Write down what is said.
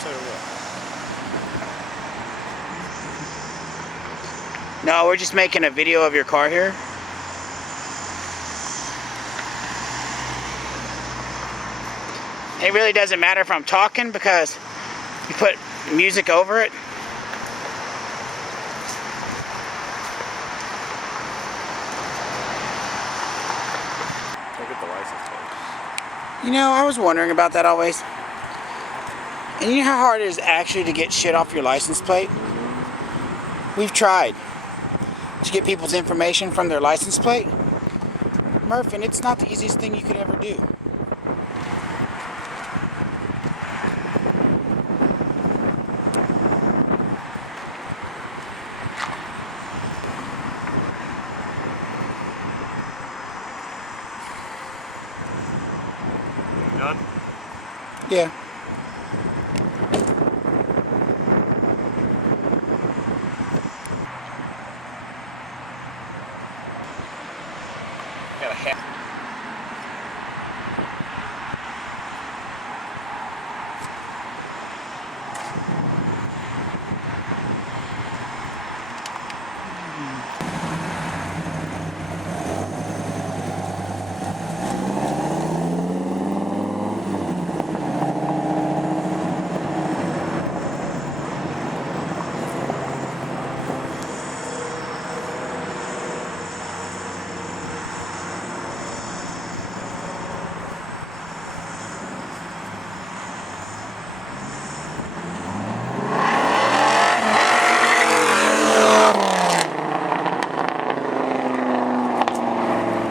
website or what? No, we're just making a video of your car here. It really doesn't matter if I'm talking because you put music over it. Go get the license plate. You know, I was wondering about that always. And you know how hard it is actually to get shit off your license plate? We've tried to get people's information from their license plate. Murph, and it's not the easiest thing you could ever do. Done? Yeah.